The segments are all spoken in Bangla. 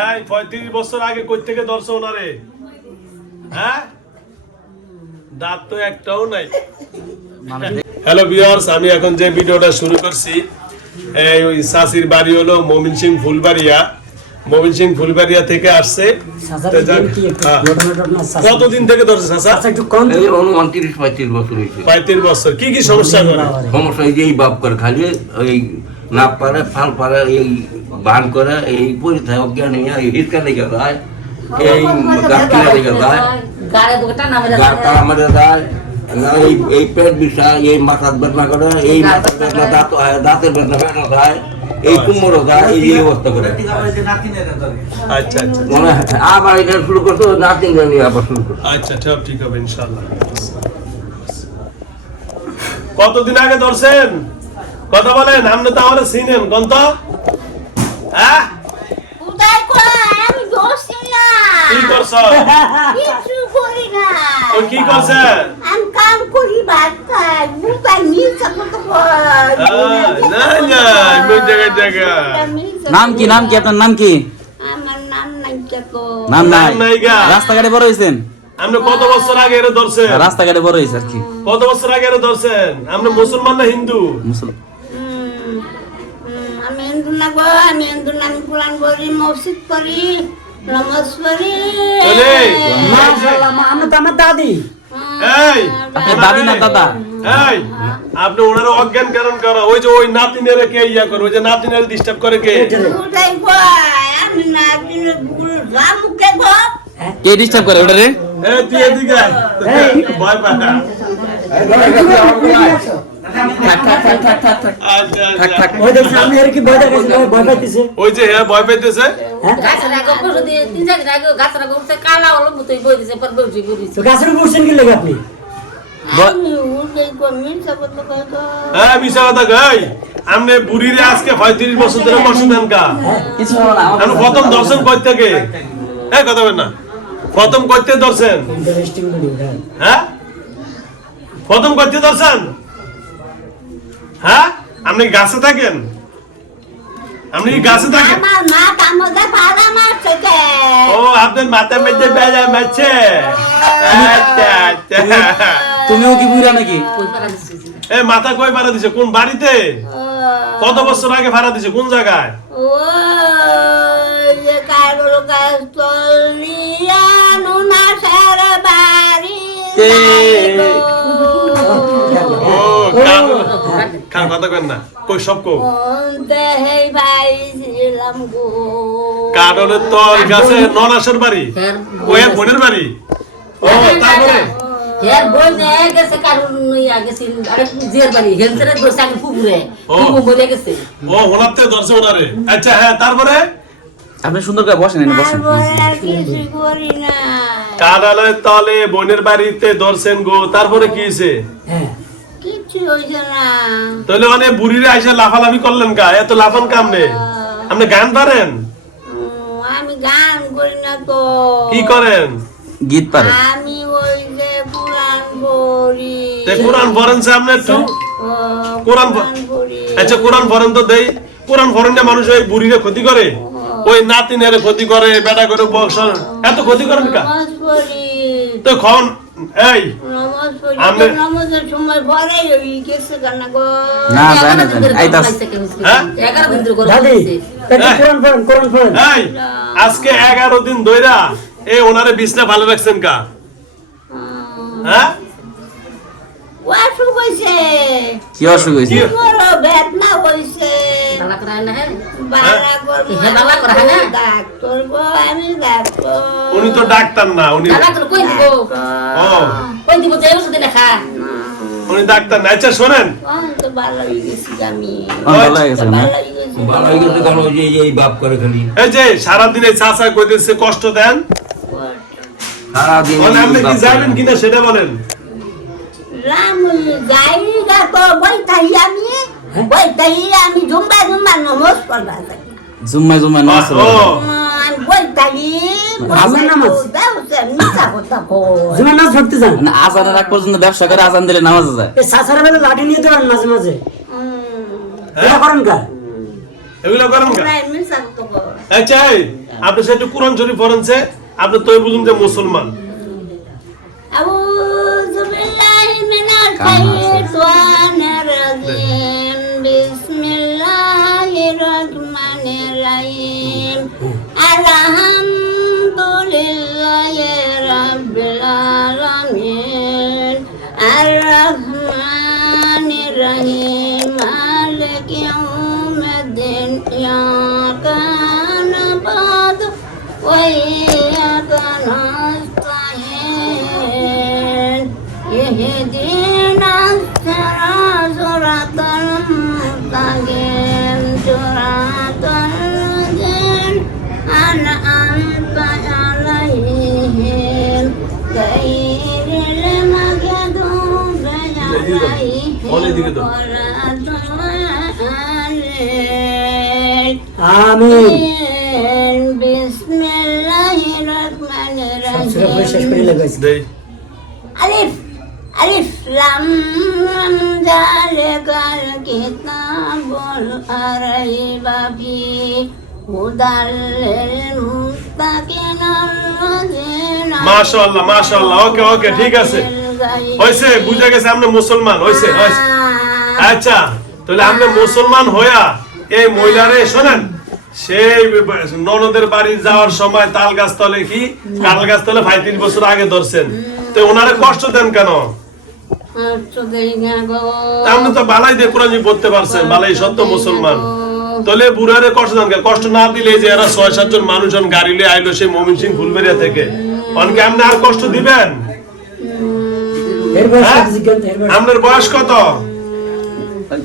এই 35 বছর আগে কই থেকে ধরছো ওনারে? হ্যাঁ, দাঁত তো একটাও নাই। হ্যালো ভিউয়ার্স, আমি এখন যে ভিডিওটা শুরু করছি, এই ওই সাসির বাড়ি হলো ময়মনসিংহ ফুলবাড়িয়া। ময়মনসিংহ ফুলবাড়িয়া থেকে আসছে। কতদিন থেকে ধরছে চাচা? 35 বছর হয়েছে। 35 বছর। কি কি সমস্যা করে? সমস্যা এই যে এই বাপ করে খালি ওই না পারে ফাল পারে এই বান করে এই পরিথায় অজ্ঞান নিয়ে এই হিসকা লেগে যায়, এই গাছটা লেগে যায়, গাছটা আমাদের যায়, এই পেট বিষয়, এই মাথার বেদনা করে, এই মাথার বেদনা দাঁতের বেদনা যায়, এই কুমড়ো যায়, এই অবস্থা করে। আচ্ছা আচ্ছা মানে আবার এটা শুরু করতো, নার্সিং নিয়ে আবার শুরু করতো। আচ্ছা, ঠিক হবে ইনশাআল্লাহ। কতদিন আগে ধরছেন? কথা বলেন, আপনি তো আমারে চিনেন কোন তো? হ্যাঁ, কি করছ? ওই কি করছেন? নাম কি আপনার নাম কি? নাম নাই। রাস্তাঘাটে বড় হয়েছেন? আপনি কত বছর আগে এর ধরছেন? রাস্তাঘাটে বড় হয়েছে আর কি। কত বছর আগে এর ধরছেন? আপনি মুসলমান না হিন্দু? মুসলমান। আমি হিন্দু না গো, আমি কোরআন পড়ি, মসজিদ পড়ি, নামাজ পড়ি। মাশাআল্লাহ, আমি তো আমার দাদি। এই আপনার দাদি না দাদা? এই আপনি ওনার অজ্ঞান কারণ করা, ওই যে ওই নাতিনেরে কে ইয়া করে, ওই যে নাতিনেরে ডিস্টার্ব করে কে? ওটাই কয়, আমি নাতিনের ভুল রামুকে গো। কে ডিস্টার্ব করে ওটারে? এই তুই এদিকে আয়। ভয় পা না। আচ্ছা, ওই দেখছি আমি আর কি ভয় দেখাইছি, ভয় পাইতেছে। ওই যে হ্যাঁ ভয় পাইতেছে। তো গাছের উপর উঠছেন কি লাগে আপনি? আমি ওটাই কয়, মিথ্যা কথা কয় তো। হ্যাঁ, মিশা কথা গাই। আপনি বুড়িরে আজকে 35 বছর ধরে বসে দেন কা? কিছু হলো না। আপনি প্রথম দর্শন কই থেকে? এই কথা বলেন না। প্রথম কইতে দর্শন? হ্যাঁ, প্রথম কইতে দর্শন? হ্যাঁ, আপনি গাছে থাকেন? আপনি কি গাছে থাকেন? আমার মাথা মধ্যে পাড়া মারছে কে? ও, আপনার মাথা মেঝে বেজা মারছে। আচ্ছা আচ্ছা। তুমিও কি বুড়া নাকি? এই মাথা কই ভাড়া দিছে? কোন বাড়িতে? কত বছর আগে ভাড়া দিছে? কোন জায়গায়? ও যে কারোর কাছ তলিয়া নুনা সারা বাড়ি ও, খান কথা কেন না? কই সব কো? দেহে ভাই ছিলাম গো। কাটলের তল গাছে ননাসের বাড়ি, ওই এক বোনের বাড়ি। ও, তারপরে হের বই নে গেছে কারণ ইয়া গেছে আরেক জিয়ার বাড়ি হেনসেরে বসে আগে পুকুরে পুকু বলে গেছে। ও ওনাতে ধরছে ওনারে। আচ্ছা হ্যাঁ, তারপরে আপনি সুন্দর করে বসেন, এনে বসেন। তারপরে আর কিছু করি না। কাটলের তলে বোনের বাড়িতে ধরছেন গো, তারপরে কি হয়েছে? হ্যাঁ, কিচ্ছু হইছে না। তাহলে মানে বুড়িরে আইসা লাফালাফি করলেন কা? এত লাফান কামনে? আপনি গান পারেন? আমি গান করি না তো। কি করেন? গীত পারে? আমি ওই যে কোরআন পড়ি। তে কোরআন পড়েন সে আপনি একটু? ও, কোরআন পড়ি। আচ্ছা, কোরআন পড়েন তো দেই। কোরআন পড়েন না মানুষ ওই বুড়িরে ক্ষতি করে, ওই নাতিনের ক্ষতি করে, বেটা করে বংশ, এত ক্ষতি করেন কা? নামাজ পড়ি। তো খন এই নামাজ পড়ি। আমি- নামাজের সময় পরেই ওই গেছে কেন গো? না জানি না জানি। আইতাস হ্যাঁ? 11 দিন ধরে দাদি করছে। একটু কোরআন পড়েন, কোরআন পড়েন। এই আজকে 11 দিন ধইরা এই ওনারে বিছনা ভালো রাখছেন কা? হ্যাঁ, অসুখ হইছে। কি অসুখ হয়েছে? কি? বড় বেদনা হইছে। বালা করে না হ্যাঁ বালা করবো। হে বালা করে না। ডাক্তার গো, আমি ডাক্তার। উনি তো ডাক্তার না, উনি বালা করে কই দিব ও কই দিব যে ওষুধ লেখা উনি ডাক্তার না। আচ্ছা শোনেন, তো ভালো হয়ে গেছি আমি। ভালো হয়ে গেছে না? ভালো হয়ে গেছি। ভালো হয়ে গেছে কারণ ওই যে এই বাপ করে খালি এই যে সারাদিন এই চাচা কইতেছে কষ্ট দেন, সারাদিন বলেন আপনি কি জানেন কিনা সেটা বলেন। রাম জায়গা তো বইতাই আমি জুম্বা নমস্কার করবা যাই। জুম্মায় নামাজ ও পড়ে। আমি বইতাই আজান নামাজ? মিথ্যা কথা কই। জুমার নামাজ পড়তে যান? মানে আজানের আগ পর্যন্ত ব্যবসা করে, আজান দিলে নামাজে যায়। এই সাসারা বেলা লাঠি নিয়ে দেবেন মাঝে মাঝে, হুম। এটা করেন কা? এগুলো করেন কা? মিথ্যা কথা কই। আচ্ছা আপনি সেটা কোরআন শরীফ পড়েনছে আপনি তো বুঝুন যে মুসলমান আউযু বিল্লাহি মিনাশ শাইতানির রাজিম বিসমিল্লাহির রহমানির রহিম আলহামদুলিল্লাহি রাব্বিল আলামিন আর রহমানির রহিম মালিকি ইয়াউমিদ্দিন ইয়াকা না'বুদু ওয়া ইয়াকা নাস্তাইন ইহদিনা সিরাতাল মুস্তাকিম সিরাতাল লাযিনা আন'আমতা আলাইহিম গায়রিল মাগদুবি আলাইহিম ওয়ালাদ-দাল্লিন আমিন বিসমিল্লাহির রহমানির সূরা পড়ে শেষ করে রহিম লাগাইছি দেই আলিফ আলিফ লাম লাম যালিকাল কিতাবুল আরাইবা ফিহি হুদাল লিল মুত্তাকিন মাশাআল্লাহ মাশাআল্লাহ ওকে ওকে ঠিক আছে হইছে বুঝা গেছে আমরা মুসলমান হইছে হইছে আচ্ছা তাহলে আমরা মুসলমান হইয়া এই মহিলারে শুনেন সেই ননদের বাড়ি যাওয়ার সময় তাল গাছ তলে কি কাল গাছ তলে 35 বছর আগে ধরছেন তো ওনারে কষ্ট দেন কেন আপনি তো বালাই দিয়ে কোরআন পড়তে পারছেন বালাই সত্য মুসলমান তাহলে বুড়ারে কষ্ট দেন কেন কষ্ট না দিলে যে এরা 6-7 জন মানুষজন গাড়ি লিয়ে আইলো সেই মমিন সিং ফুলবেরিয়া থেকে অনকে আপনি আর কষ্ট দিবেন এর বয়স কত জিজ্ঞান এর বয়স আপনার বয়স কত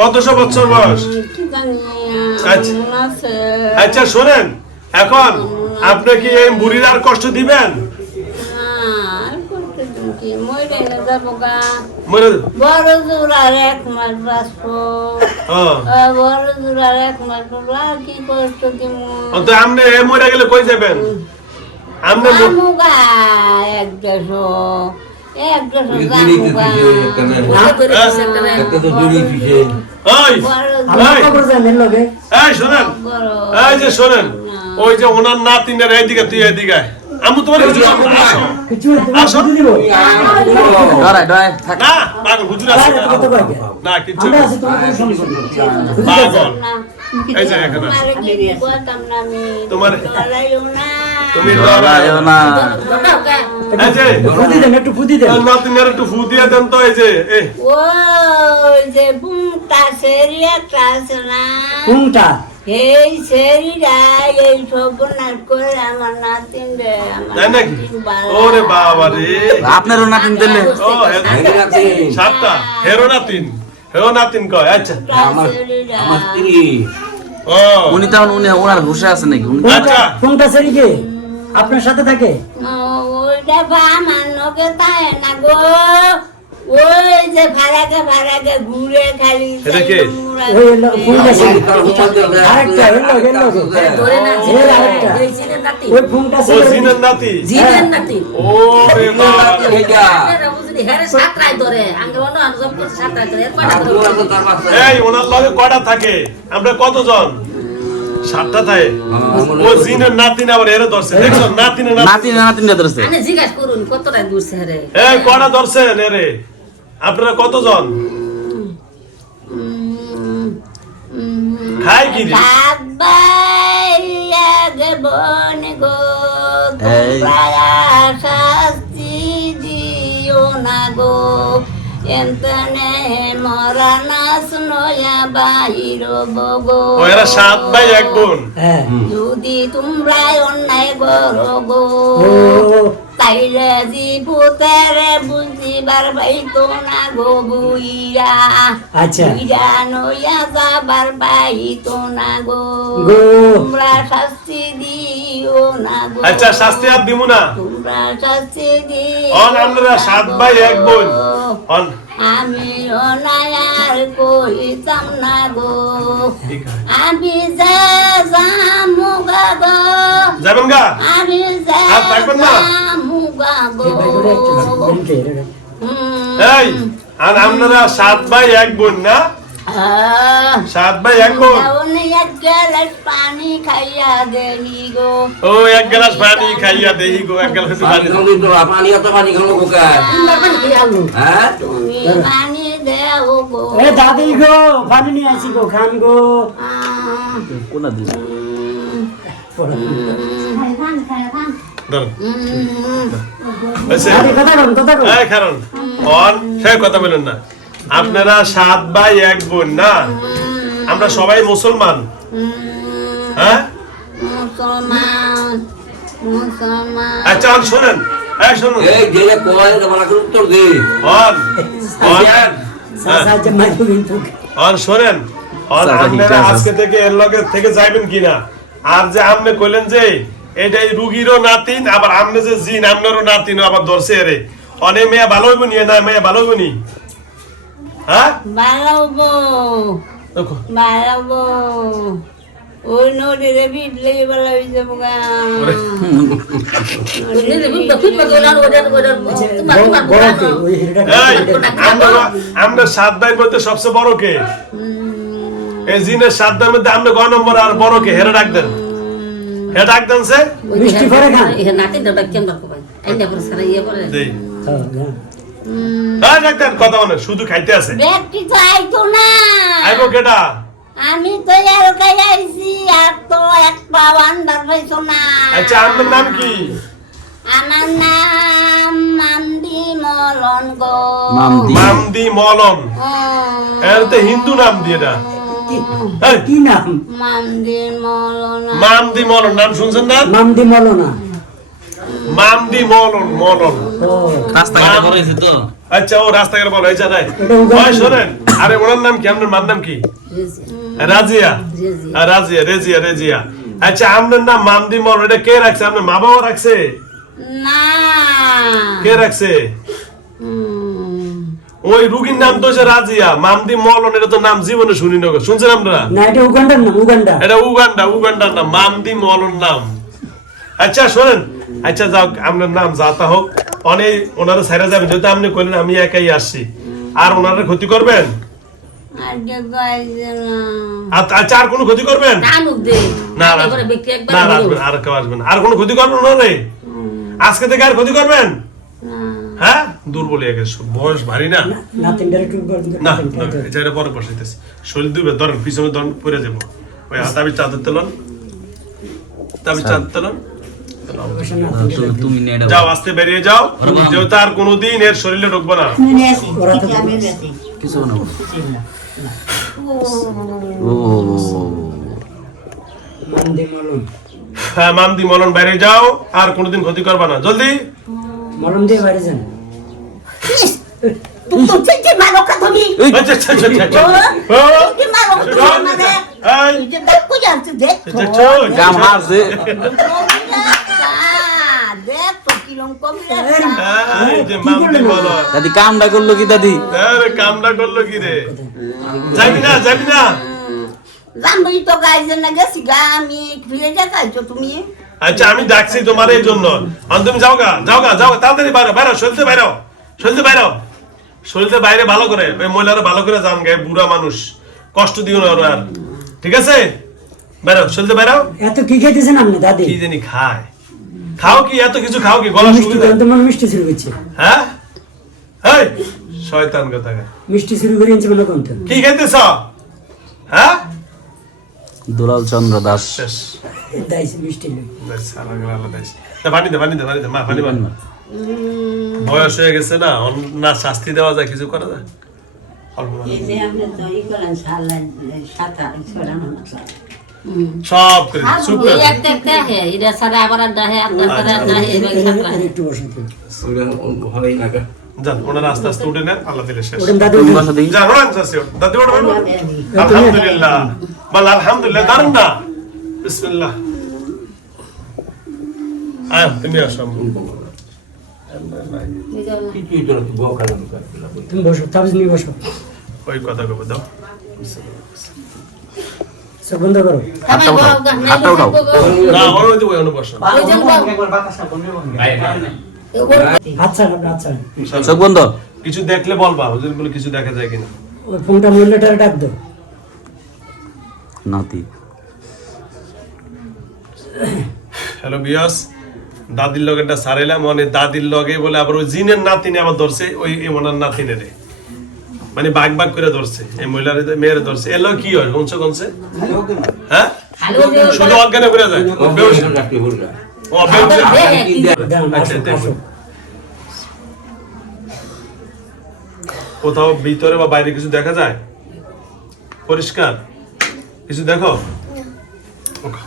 কতশো বছর বয়স আচ্ছা আচ্ছা শোনেন এখন আপনি কি এই বুড়ির আর কষ্ট দিবেন মরে বড় জোড়ার এক মাস বাঁচবো বড় জোড়ার এক মাস কি কষ্ট দিব তো আপনি মরে গেলে কই যাবেন আপনি জামুগা এক দেশো জামুগা একটা তো জড়ি পিছে ওই আমার খবর জানেন লগে এই শুনেন এই যে শুনেন ওই যে ওনার নাতিনের এইদিকে তুই এইদিকে আমি তোমার হুজুর আসো কিছু তোমার বুদ্ধি দিব ডরাই ডরাই থাক না পাগল হুজুর আছে আরে কত কয় না কিচ্ছু আমরা না। আছি তোমার কোনো সমস্যা নেই পাগল এই যে এখানে তোমার তুমি ডরাইও না এই যে ফুদি দেন একটু ফুদি দেন নাতিনের একটু ফু দিয়ে দেন তো এই যে এই ওই যে বুমটা সেরিয়া ক্লাস না কোনটা এই সেরিয়া এই সর্বনাশ করে আমার নাতিন রে তাই নাকি ওরে বাবা রে আপনারও নাতিন দিলে ও সাতটা হেরো নাতিন কয় আচ্ছা আমার স্ত্রী ও উনি তখন উনি ওনার হুশে আছে নাকি উনি আচ্ছা কোনটা সেরিকে আপনার সাথে থাকে ওইটা আমার নকে তাই না গো ওই যে ভাড়াকে ঘুরে খালি এটা কে? ওই কোনটা সেরি আরেকটা আরেকটা এলো ধরে না এর আরেকটা এই জিনের নাতি ওই ফোনটা ও সেরি জিনের নাতি জিনের নাতি ও রে বাবা আপনারা বুঝলি হ্যাঁ সাতটায় ধরে আঙ্গে অন্য আনজব করে সাতটায় ধরে এর কয়টা ধরে এই ওনার লগে কয়টা থাকে আমরা কতজন 7টা থাকে ও জিনের নাতিন আবার এরে ধরছে দেখছো নাতিনের নাতিন নাতিনটা ধরছে আনে জিজ্ঞাসা করুন কতটায় দূরছে রে এই কয়টা ধরছেন এরে আপনারা কতজন খাই কি রে বন গো এই। শাস্তি দিও না গো এন্তনে মরা নাচ নয়া বাইর বগো ও এরা 7 ভাই 1 বোন হ্যাঁ যদি তোমরা অন্যায় করো গো ও তাইলে জীবুতেরে বুঝিবার পাইতো না গো বুইরা আচ্ছা বুইরা নইয়া যাবার পাইতো না গো গো। তোমরা শাস্তি দিও না গো আচ্ছা শাস্তি আর দিমু না তোমরা শাস্তি দিও অন আমরা 7 ভাই 1 বোন অন আমি অনায়ার কইতাম না গো আমি যে জামুগা গো যাবেন গা আমি যে আর থাকবেন না? জামুগা গো এই আর আপনারা 7 ভাই 1 বোন না সাত ভাই এক বোন। এক গ্লাস পানি খাইয়া দেহি গো। ও এক গ্লাস পানি খাইয়া দেহি গো, এক গ্লাস পানি। পানি অত পানি খাবো কোকা হ্যাঁ তুমি পানি দেও গো। এ দাদি গো পানি নিয়ে আসি গো, খান গো। কোনা দিস ধরুন। হয়েছে? দাদি কথা কন, কথা কন। এই কারণ সে কথা বলেন না। আপনারা সাত ভাই এক বোন না, আমরা সবাই মুসলমান। হ্যাঁ মুসলমান মুসলমান। আচ্ছা শোনেন, এই শুনুন, এই যে কয় তোমার উত্তর দে সাহায্য মাইকো কিন্তু শোনেন, আপনারা আজকে থেকে এর লগে থেকে যাইবেন কিনা। আর যে আপনি কইলেন যে এটাই রুগীরও নাতিন, আবার আপনি যে জিন আপনারও নাতিন আবার ধরছে এরে, অনেক মেয়ে ভালো হইব নি না মেয়ে ভালো হইব নি? হ্যাঁ বালাবো দেখো বালাবো ওই নদীরে বিদলে বলা হইছে বগা। বড়কে ওই হেডটা এই আমরা সাত ভাইয়ের মধ্যে সবচেয়ে বড় কে? এই জিনের সাত ভাইয়ের মধ্যে আমরা কয় নম্বর আর বড় কে? হেরে ডাক দেন, হে ডাক দেন সে মিষ্টি করে খান। নাতি দাদা কেন করবেন আইনা করে সারা ইয়ে করে দেই। হ্যাঁ হ্যাঁ হ্যাঁ ডাক দেন, কথা বলেন, শুধু খাইতে আছে। ব্যক্তি তো আইতো না, আইবো কেডা? আমি তো এলাকায় আইছি আর তো একটা বান্দার পাইছো না। আচ্ছা আপনার নাম কি? আমার নাম মামদি মলন গো। মামদি মামদি মলন। এর তো হিন্দু নাম দিয়ে না। এই, কি নাম? মামদি মলন। মামদি মলন নাম শুনছেন না? মামদি মলনা। মামদি মলন মলন। ও রাস্তাঘাটে বড় হয়েছে তো আচ্ছা ও রাস্তাঘাটে বলা হয়েছে নাই? এটা উগান্ডার ওই শোনেন, আরে ওনার নাম কি? আপনার মার নাম কি? রাজিয়া। রাজিয়া, রেজিয়া, রেজিয়া। আচ্ছা আপনার নাম মামদি মলন, এটা কে রাখছে? আপনার মা বাবা রাখছে? না কে রাখছে? ওই রুগীর নাম তো হচ্ছে রাজিয়া। মামদি মলন এটা তো নাম জীবনে শুনি না, শুনছেন আপনারা? না, এটা উগান্ডার নাম, উগান্ডা। এটা উগান্ডার নাম, মামদি মলন নাম। আচ্ছা শোনেন, আচ্ছা যাও আপনার নাম যাতা হোক, অনেক ওনারা ছাইরা যাবেন, যেহেতু আপনি কইলেন আমি একাই আসছি, আর ওনারা ক্ষতি করবেন? আজকে তো আইছে না। আচ্ছা আর কোনো ক্ষতি করবেন? নানুক দে না না করে ব্যক্তি একবার না আসবেন, আর কেউ আসবেন না। আর কোনো ক্ষতি করবেন ওনারে? আজকে থেকে আর ক্ষতি করবেন? হ্যাঁ দুর্বল হয়ে গেছে, বয়স ভারী না। নাথিং ডাইরেক্ট না এটা পরে বসাইতেছি, শরীর দুবে ধরেন, পিছনে ধরেন পড়ে যাবো। ওই হাতাবি চাদর তেলন, তাবি চাদর তেলন। তুমি নিয়ে এটা যাও আস্তে বেরিয়ে যাও, যেহেতু আর কোনোদিন এর শরীরে ঢুকবো না। কিছু না ও মামদি মলন। হ্যাঁ মামদি মলন বাইরে যাও, আর কোনোদিন ক্ষতি করবা না, জলদি। মলম দিয়ে বাইরে যান। তুমি তো ঠিক মারো কা তুমি। আচ্ছা আচ্ছা আচ্ছা আচ্ছা ও কি মারো মানে? এই তুই দেখো জানতে দেখ। আচ্ছা গাম হারছে দেখ তো কিরম কমলে। এই যে মামদি মলন, দাদি কামটা করলো কি দাদি? আরে কামটা করলো কি রে? যাবি না যাবি না? জানবি তো গাইছে না গেছি গা আমি ফিরে যাইছো তুমি। আচ্ছা আমি ডাকছি তোমার এই জন্য, তুমি যাও গা যাও গা যাও গা, তাড়াতাড়ি বাইরো বাইরো, শরীরতে বাইরো, শরীরতে বাইরো, শরীরতে বাইরে ভালো করে, ওই মহিলারা ভালো করে যান গায়ে, বুড়া মানুষ, কষ্ট দিও না ওরা আর, ঠিক আছে? বাইরো, শরীরতে বাইরো। এত কি খাইতেছেন আপনি দাদি? কি জানি খায়, খাও কি এত কিছু খাও কি? গলা মিষ্টি সুবিধা? তোমার মিষ্টি শুরু করছে। হ্যাঁ এই শয়তান কথা, মিষ্টি শুরু করে এনেছে মনে কোনটা? কি খাইতেছ? হ্যাঁ দুলাল চন্দ্র দাস শেষ। দাইছে মিষ্টি লই। বেশ, আলাদা আলাদা আছে। তা পানি দে পানি দে পানি দে, মা পানি মান। বয়স হয়ে গেছে না, না শাস্তি দেওয়া যায়, কিছু করা যায়? অল্প পানি। এই যে আমরা তো ই করেন সালা সাতা ছড়ানো না। সব করে দিই, চুপ করে। একটা একটা হে এটা সারা আবার আড্ডা হে আপনার সারা আড্ডা হে এবার থাকলা একটু বসুন। হবেই না যান ওনারা আস্তে আস্তে উঠে নেন, আল্লাহ দিলে শেষ। ওটা দাদি তুমি বাসা দেখি যান ওরা আস্তে দাদি উঠবেন। আলহামদুলিল্লাহ বল, আলহামদুলিল্লাহ, দারুন না। বিসমিল্লাহ। আয় তুমি আসো। কিছুই তোরা তো বউ কালাম কর তুমি বসো, তাবিজ নিয়ে বসো। ওই কথা কবে দাও। সব বন্ধ করো। হাতটা উঠাও হাতটা উঠাও না ওর ওই ওই অনুবর্ষণ। হাত ছাড়, হাত ছাড়। চোখ বন্ধ কিছু দেখলে বলবা, হুজুর বলে কিছু দেখা যায় কিনা। ওই ফোনটা মহিলাটার ডাক দাও। নাতি হ্যালো বিয়াস, দাদির লগে একটা সারাইলাম, মানে দাদির লগে বলে আবার ওই জিনের নাতিনে আবার ধরছে, ওই ওনার নাতিনে রে, মানে বাঘ বাঘ করে ধরছে, এই মহিলার মেয়েরে ধরছে। এলো কি হয় কোনছে কোনছে, হ্যাঁ শুধু অজ্ঞানে করে যায়, ও বেহুশ। ও বেহুশ। দাও, আচ্ছা, আসো, দেখো। আসো। কোথাও ভিতরে বা বাইরে কিছু দেখা যায়? পরিষ্কার কিছু দেখো?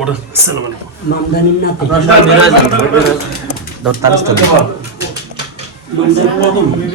ওটা আসসালামু আলাইকুম। মামদানির নাতি। ধর তারিখ তো মামদানি